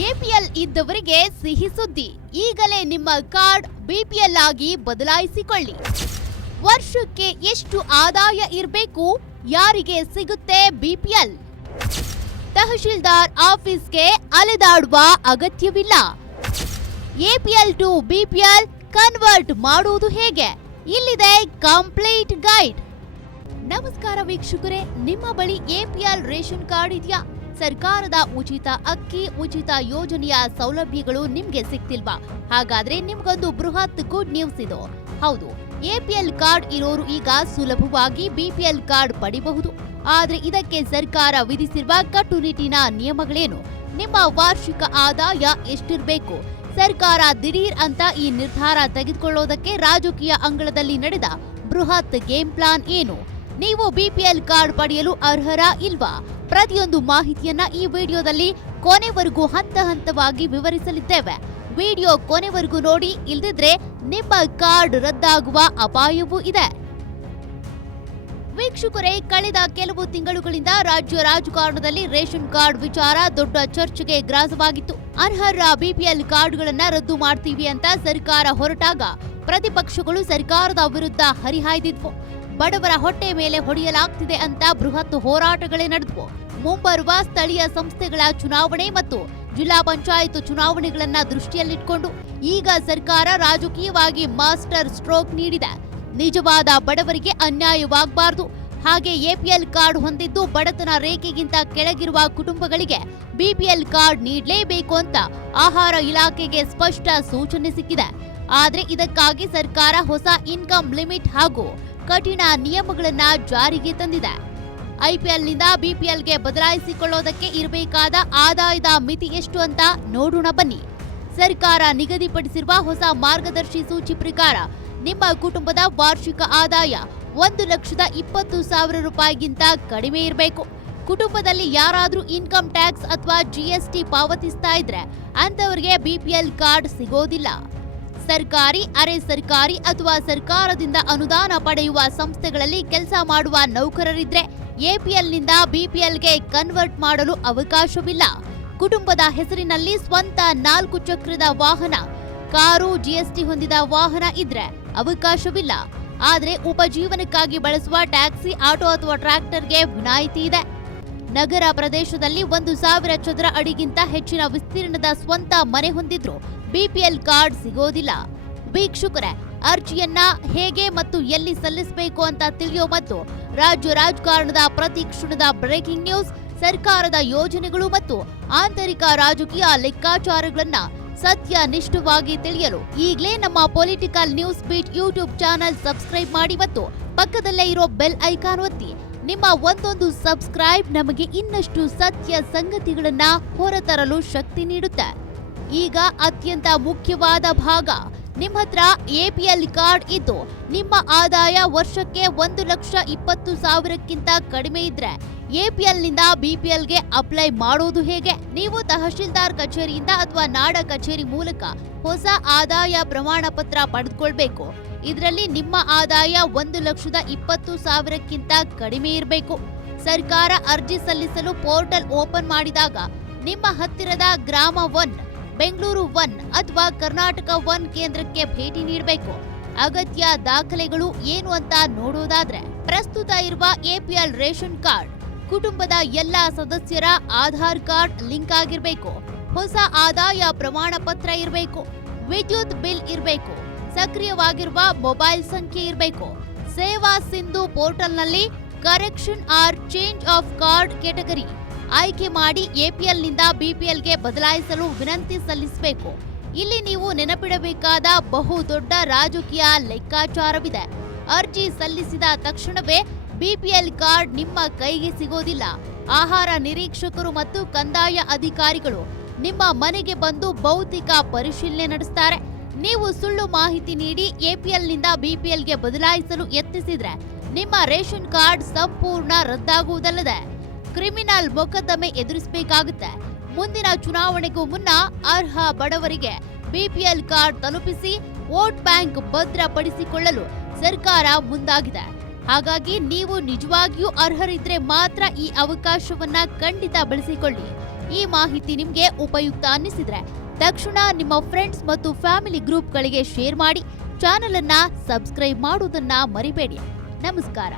APL ಇದ್ದವರಿಗೆ ಸಿಹಿ ಸುದ್ದಿ, ಈಗಲೇ ನಿಮ್ಮ ಕಾರ್ಡ್ ಬಿಪಿಎಲ್ ಆಗಿ ಬದಲಾಯಿಸಿಕೊಳ್ಳಿ. ವರ್ಷಕ್ಕೆ ಎಷ್ಟು ಆದಾಯ ಇರಬೇಕು, ಯಾರಿಗೆ ಸಿಗುತ್ತೆ ಬಿಪಿಎಲ್? ತಹಶೀಲ್ದಾರ್ ಆಫೀಸ್ಗೆ ಅಲೆದಾಡುವ ಅಗತ್ಯವಿಲ್ಲ. ಎಪಿಎಲ್ ಟು ಬಿಪಿಎಲ್ ಕನ್ವರ್ಟ್ ಮಾಡುವುದು ಹೇಗೆ? ಇಲ್ಲಿದೆ ಕಂಪ್ಲೀಟ್ ಗೈಡ್. ನಮಸ್ಕಾರ ವೀಕ್ಷಕರೇ, ನಿಮ್ಮ ಬಳಿ ಎಪಿಎಲ್ ರೇಷನ್ ಕಾರ್ಡ್ ಇದೆಯಾ? ಸರ್ಕಾರದ ಉಚಿತ ಅಕ್ಕಿ, ಉಚಿತ ಯೋಜನೆಯ ಸೌಲಭ್ಯಗಳು ನಿಮ್ಗೆ ಸಿಗ್ತಿಲ್ವಾ? ಹಾಗಾದ್ರೆ ನಿಮ್ಗೊಂದು ಬೃಹತ್ ಗುಡ್ ನ್ಯೂಸ್ ಇದು. ಹೌದು, ಎಪಿಎಲ್ ಕಾರ್ಡ್ ಇರೋರು ಈಗ ಸುಲಭವಾಗಿ ಬಿಪಿಎಲ್ ಕಾರ್ಡ್ ಪಡಿಬಹುದು. ಆದ್ರೆ ಇದಕ್ಕೆ ಸರ್ಕಾರ ವಿಧಿಸಿರುವ ಕಟ್ಟುನಿಟ್ಟಿನ ನಿಯಮಗಳೇನು? ನಿಮ್ಮ ವಾರ್ಷಿಕ ಆದಾಯ ಎಷ್ಟಿರಬೇಕು? ಸರ್ಕಾರ ದಿಢೀರ್ ಅಂತ ಈ ನಿರ್ಧಾರ ತೆಗೆದುಕೊಳ್ಳೋದಕ್ಕೆ ರಾಜಕೀಯ ಅಂಗಳದಲ್ಲಿ ನಡೆದ ಬೃಹತ್ ಗೇಮ್ ಪ್ಲಾನ್ ಏನು? ನೀವು ಬಿಪಿಎಲ್ ಕಾರ್ಡ್ ಪಡೆಯಲು ಅರ್ಹರಾ ಇಲ್ವಾ? ಪ್ರತಿಯೊಂದು ಮಾಹಿತಿಯನ್ನ ಈ ವಿಡಿಯೋದಲ್ಲಿ ಕೊನೆವರೆಗೂ ಹಂತ ಹಂತವಾಗಿ ವಿವರಿಸಲಿದ್ದೇವೆ. ವಿಡಿಯೋ ಕೊನೆವರೆಗೂ ನೋಡಿ, ಇಲ್ದಿದ್ರೆ ನಿಮ್ಮ ಕಾರ್ಡ್ ರದ್ದಾಗುವ ಅಪಾಯವೂ ಇದೆ. ವೀಕ್ಷಕರೇ, ಕಳೆದ ಕೆಲವು ತಿಂಗಳುಗಳಿಂದ ರಾಜ್ಯ ರಾಜಕಾರಣದಲ್ಲಿ ರೇಷನ್ ಕಾರ್ಡ್ ವಿಚಾರ ದೊಡ್ಡ ಚರ್ಚೆಗೆ ಗ್ರಾಸವಾಗಿತ್ತು. ಅರ್ಹರ ಬಿಪಿಎಲ್ ಕಾರ್ಡ್ಗಳನ್ನ ರದ್ದು ಮಾಡ್ತೀವಿ ಅಂತ ಸರ್ಕಾರ ಹೊರಟಾಗ ಪ್ರತಿಪಕ್ಷಗಳು ಸರ್ಕಾರದ ವಿರುದ್ಧ ಹರಿಹಾಯ್ದಿದ್ವು. ಬಡವರ ಹೊಟ್ಟೆ ಮೇಲೆ ಹೊಡೆಯಲಾಗ್ತಿದೆ ಅಂತ ಬೃಹತ್ ಹೋರಾಟಗಳೇ ನಡೆದವು. ಮುಂಬರುವ ಸ್ಥಳೀಯ ಸಂಸ್ಥೆಗಳ ಚುನಾವಣೆ ಮತ್ತು ಜಿಲ್ಲಾ ಪಂಚಾಯತ್ ಚುನಾವಣೆಗಳನ್ನ ದೃಷ್ಟಿಯಲ್ಲಿಟ್ಕೊಂಡು ಈಗ ಸರ್ಕಾರ ರಾಜಕೀಯವಾಗಿ ಮಾಸ್ಟರ್ ಸ್ಟ್ರೋಕ್ ನೀಡಿದೆ. ನಿಜವಾದ ಬಡವರಿಗೆ ಅನ್ಯಾಯವಾಗಬಾರದು, ಹಾಗೆ ಎಪಿಎಲ್ ಕಾರ್ಡ್ ಹೊಂದಿದ್ದು ಬಡತನ ರೇಖೆಗಿಂತ ಕೆಳಗಿರುವ ಕುಟುಂಬಗಳಿಗೆ ಬಿಪಿಎಲ್ ಕಾರ್ಡ್ ನೀಡಲೇಬೇಕು ಅಂತ ಆಹಾರ ಇಲಾಖೆಗೆ ಸ್ಪಷ್ಟ ಸೂಚನೆ ಸಿಕ್ಕಿದೆ. ಆದ್ರೆ ಇದಕ್ಕಾಗಿ ಸರ್ಕಾರ ಹೊಸ ಇನ್ಕಮ್ ಲಿಮಿಟ್ ಹಾಗೂ ಕಠಿಣ ನಿಯಮಗಳನ್ನ ಜಾರಿಗೆ ತಂದಿದೆ. ಐಪಿಎಲ್ನಿಂದ ಬಿಪಿಎಲ್ಗೆ ಬದಲಾಯಿಸಿಕೊಳ್ಳೋದಕ್ಕೆ ಇರಬೇಕಾದ ಆದಾಯದ ಮಿತಿ ಎಷ್ಟು ಅಂತ ನೋಡೋಣ ಬನ್ನಿ. ಸರ್ಕಾರ ನಿಗದಿಪಡಿಸಿರುವ ಹೊಸ ಮಾರ್ಗದರ್ಶಿ ಸೂಚಿ ಪ್ರಕಾರ ನಿಮ್ಮ ಕುಟುಂಬದ ವಾರ್ಷಿಕ ಆದಾಯ 1,20,000 ರೂಪಾಯಿಗಿಂತ ಕಡಿಮೆ ಇರಬೇಕು. ಕುಟುಂಬದಲ್ಲಿ ಯಾರಾದ್ರೂ ಇನ್ಕಮ್ ಟ್ಯಾಕ್ಸ್ ಅಥವಾ ಜಿಎಸ್ಟಿ ಪಾವತಿಸ್ತಾ ಇದ್ರೆ ಅಂತವರಿಗೆ ಬಿಪಿಎಲ್ ಕಾರ್ಡ್ ಸಿಗೋದಿಲ್ಲ. ಸರ್ಕಾರಿ, ಅರೆ ಸರ್ಕಾರಿ ಅಥವಾ ಸರ್ಕಾರದಿಂದ ಅನುದಾನ ಪಡೆಯುವ ಸಂಸ್ಥೆಗಳಲ್ಲಿ ಕೆಲಸ ಮಾಡುವ ನೌಕರರಿದ್ರೆ ಎಪಿಎಲ್ನಿಂದ ಬಿಪಿಎಲ್ಗೆ ಕನ್ವರ್ಟ್ ಮಾಡಲು ಅವಕಾಶವಿಲ್ಲ. ಕುಟುಂಬದ ಹೆಸರಿನಲ್ಲಿ ಸ್ವಂತ 4 ಚಕ್ರದ ವಾಹನ, ಕಾರು, ಜಿಎಸ್ಟಿ ಹೊಂದಿದ ವಾಹನ ಇದ್ರೆ ಅವಕಾಶವಿಲ್ಲ. ಆದ್ರೆ ಉಪಜೀವನಕ್ಕಾಗಿ ಬಳಸುವ ಟ್ಯಾಕ್ಸಿ, ಆಟೋ ಅಥವಾ ಟ್ರ್ಯಾಕ್ಟರ್ಗೆ ವಿನಾಯಿತಿ ಇದೆ. ನಗರ ಪ್ರದೇಶದಲ್ಲಿ 1,000 ಚದರ ಅಡಿಗಿಂತ ಹೆಚ್ಚಿನ ವಿಸ್ತೀರ್ಣದ ಸ್ವಂತ ಮನೆ ಹೊಂದಿದ್ರು ಬಿಪಿಎಲ್ ಕಾರ್ಡ್ ಸಿಗೋದಿಲ್ಲ. ವೀಕ್ಷಕರೇ, ಅರ್ಜಿಯನ್ನ ಹೇಗೆ ಮತ್ತು ಎಲ್ಲಿ ಸಲ್ಲಿಸಬೇಕು ಅಂತ ತಿಳಿಯೋ ಮತ್ತು ರಾಜ್ಯ ರಾಜಕಾರಣದ ಪ್ರತಿ ಕ್ಷಣದ ಬ್ರೇಕಿಂಗ್ ನ್ಯೂಸ್, ಸರ್ಕಾರದ ಯೋಜನೆಗಳು ಮತ್ತು ಆಂತರಿಕ ರಾಜಕೀಯ ಲೆಕ್ಕಾಚಾರಗಳನ್ನ ಸತ್ಯನಿಷ್ಠವಾಗಿ ತಿಳಿಯಲು ಈಗಲೇ ನಮ್ಮ political news beat YouTube channel subscribe ಮಾಡಿ ಮತ್ತು ಪಕ್ಕದಲ್ಲೇ ಇರೋ ಬೆಲ್ ಐಕಾನ್ ಒತ್ತಿ. ನಿಮ್ಮ ಒಂದೊಂದು ಸಬ್ಸ್ಕ್ರೈಬ್ ನಮಗೆ ಇನ್ನಷ್ಟು ಸತ್ಯ ಸಂಗತಿಗಳನ್ನ ಹೊರತರಲು ಶಕ್ತಿ ನೀಡುತ್ತೆ. ಈಗ ಅತ್ಯಂತ ಮುಖ್ಯವಾದ ಭಾಗ. ನಿಮ್ಮ ಹತ್ರ ಎಪಿಎಲ್ ಕಾರ್ಡ್ ಇದ್ದು ನಿಮ್ಮ ಆದಾಯ ವರ್ಷಕ್ಕೆ 1,20,000ಕ್ಕಿಂತ ಕಡಿಮೆ ಇದ್ರೆ ಎಪಿಎಲ್ನಿಂದ ಬಿಪಿಎಲ್ಗೆ ಅಪ್ಲೈ ಮಾಡೋದು ಹೇಗೆ? ನೀವು ತಹಶೀಲ್ದಾರ್ ಕಚೇರಿಯಿಂದ ಅಥವಾ ನಾಡ ಕಚೇರಿ ಮೂಲಕ ಹೊಸ ಆದಾಯ ಪ್ರಮಾಣ ಪತ್ರ ಪಡೆದುಕೊಳ್ಬೇಕು. ಇದರಲ್ಲಿ ನಿಮ್ಮ ಆದಾಯ 1,20,000ಕ್ಕಿಂತ ಕಡಿಮೆ ಇರಬೇಕು. ಸರ್ಕಾರ ಅರ್ಜಿ ಸಲ್ಲಿಸಲು ಪೋರ್ಟಲ್ ಓಪನ್ ಮಾಡಿದಾಗ ನಿಮ್ಮ ಹತ್ತಿರದ ಗ್ರಾಮ 1, ಬೆಂಗಳೂರು 1 ಅಥವಾ ಕರ್ನಾಟಕ 1 ಕೇಂದ್ರಕ್ಕೆ ಭೇಟಿ ನೀಡಬೇಕು. ಅಗತ್ಯ ದಾಖಲೆಗಳು ಏನು ಅಂತ ನೋಡೋದಾದ್ರೆ, ಪ್ರಸ್ತುತ ಇರುವ ಎಪಿಎಲ್ ರೇಷನ್ ಕಾರ್ಡ್, ಕುಟುಂಬದ ಎಲ್ಲಾ ಸದಸ್ಯರ ಆಧಾರ್ ಕಾರ್ಡ್ ಲಿಂಕ್ ಆಗಿರಬೇಕು, ಹೊಸ ಆದಾಯ ಪ್ರಮಾಣ ಪತ್ರ ಇರಬೇಕು, ವಿದ್ಯುತ್ ಬಿಲ್ ಇರಬೇಕು, ಸಕ್ರಿಯವಾಗಿರುವ ಮೊಬೈಲ್ ಸಂಖ್ಯೆ ಇರಬೇಕು. ಸೇವಾ ಸಿಂಧು ಪೋರ್ಟಲ್ನಲ್ಲಿ correction R change of card category ಆಯ್ಕೆ ಮಾಡಿ ಎಪಿಎಲ್ನಿಂದ ಬಿಪಿಎಲ್ಗೆ ಬದಲಾಯಿಸಲು ವಿನಂತಿ ಸಲ್ಲಿಸಬೇಕು. ಇಲ್ಲಿ ನೀವು ನೆನಪಿಡಬೇಕಾದ ಬಹುದೊಡ್ಡ ರಾಜಕೀಯ ಲೆಕ್ಕಾಚಾರವಿದೆ. ಅರ್ಜಿ ಸಲ್ಲಿಸಿದ ತಕ್ಷಣವೇ ಬಿಪಿಎಲ್ ಕಾರ್ಡ್ ನಿಮ್ಮ ಕೈಗೆ ಸಿಗೋದಿಲ್ಲ. ಆಹಾರ ನಿರೀಕ್ಷಕರು ಮತ್ತು ಕಂದಾಯ ಅಧಿಕಾರಿಗಳು ನಿಮ್ಮ ಮನೆಗೆ ಬಂದು ಭೌತಿಕ ಪರಿಶೀಲನೆ ನಡೆಸುತ್ತಾರೆ. ನೀವು ಸುಳ್ಳು ಮಾಹಿತಿ ನೀಡಿ ಎಪಿಎಲ್ನಿಂದ ಬಿಪಿಎಲ್ಗೆ ಬದಲಾಯಿಸಲು ಯತ್ನಿಸಿದ್ರೆ ನಿಮ್ಮ ರೇಷನ್ ಕಾರ್ಡ್ ಸಂಪೂರ್ಣ ರದ್ದಾಗುವುದಲ್ಲದೆ ಕ್ರಿಮಿನಲ್ ಮೊಕದ್ದಮೆ ಎದುರಿಸಬೇಕಾಗುತ್ತೆ. ಮುಂದಿನ ಚುನಾವಣೆಗೂ ಮುನ್ನ ಅರ್ಹ ಬಡವರಿಗೆ ಬಿಪಿಎಲ್ ಕಾರ್ಡ್ ತಲುಪಿಸಿ ವೋಟ್ ಬ್ಯಾಂಕ್ ಭದ್ರಪಡಿಸಿಕೊಳ್ಳಲು ಸರ್ಕಾರ ಮುಂದಾಗಿದೆ. ಹಾಗಾಗಿ ನೀವು ನಿಜವಾಗಿಯೂ ಅರ್ಹರಿದ್ರೆ ಮಾತ್ರ ಈ ಅವಕಾಶವನ್ನ ಖಂಡಿತ ಬಳಸಿಕೊಳ್ಳಿ. ಈ ಮಾಹಿತಿ ನಿಮ್ಗೆ ಉಪಯುಕ್ತ ಅನ್ನಿಸಿದ್ರೆ ತಕ್ಷಣ ನಿಮ್ಮ ಫ್ರೆಂಡ್ಸ್ ಮತ್ತು ಫ್ಯಾಮಿಲಿ ಗ್ರೂಪ್ಗಳಿಗೆ ಶೇರ್ ಮಾಡಿ ಚಾನೆಲ್ ಅನ್ನ ಸಬ್ಸ್ಕ್ರೈಬ್ ಮಾಡುವುದನ್ನ ಮರಿಬೇಡಿ. ನಮಸ್ಕಾರ.